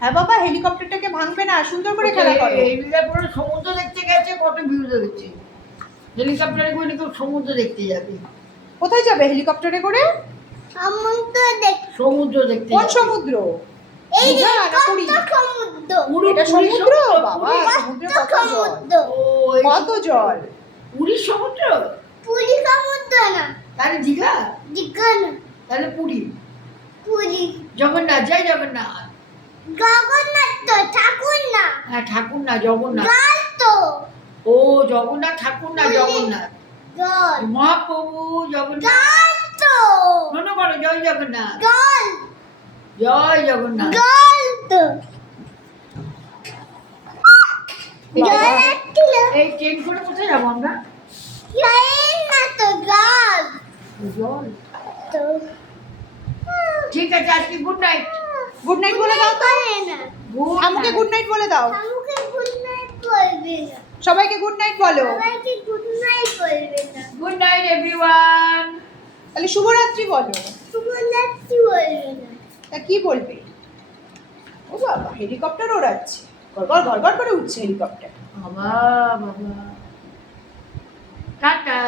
হ্যাঁ বাবা, হেলিকপ্টারটাকে ভাঙবে না, সুন্দর করে খেলা করো। এইবার পরে সমুদ্র দেখতে গেছে, কত ভিউ দেখেছে। হেলিকপ্টারে করে তো সমুদ্র দেখতে যাবে। কোথায় যাবে হেলিকপ্টারে করে? সমুদ্র দেখতে কোন যাবে। সমুদ্র? এই দীঘা না পুরী? এটা সমুদ্র বাবা, সমুদ্রে কত জল, ও, এই কত জল। পুরীর সমুদ্র? পুরী সমুদ্র না, তাহলে দীঘা? দীঘা না, তাহলে পুরী। পুরী। জগন্নাথ, জয় জগন্নাথ। জগন্নাথ তো ঠাকুর না, হ্যাঁ, ঠাকুর না, জগন্নাথ। জল তো, ও, জগন্নাথ ঠাকুর না, জগন্নাথ জল, মহাপ্রভু জগন্নাথ। জল তো, মনে করো, জয় জগন্নাথ, জল, জয় জগন্নাথ। জল তো, জল ছিল। এই ট্রেন করে কোথায় যাবো আমরা? ট্রেন না তো, জল জল। তো। ঠিক আছে, আজকে গুড নাইট। গুড নাইট বলে দাও তো, পারে না, আমাকে গুড নাইট বলে দাও। আমাকে গুড নাইট বলবে না, সবাইকে গুড নাইট বলো। সবাইকে গুড নাইট বলবে না, গুড নাইট এভরিওয়ান। তাহলে শুভরাত্রি বলো। শুভরাত্রি বলবে না। তা কি বলবে? ও বাবা, হেলিকপ্টার ওড়াচ্ছে, গড়গড় গড়গড় করে উঠছে হেলিকপ্টার। বাবা বাবা, টাটা।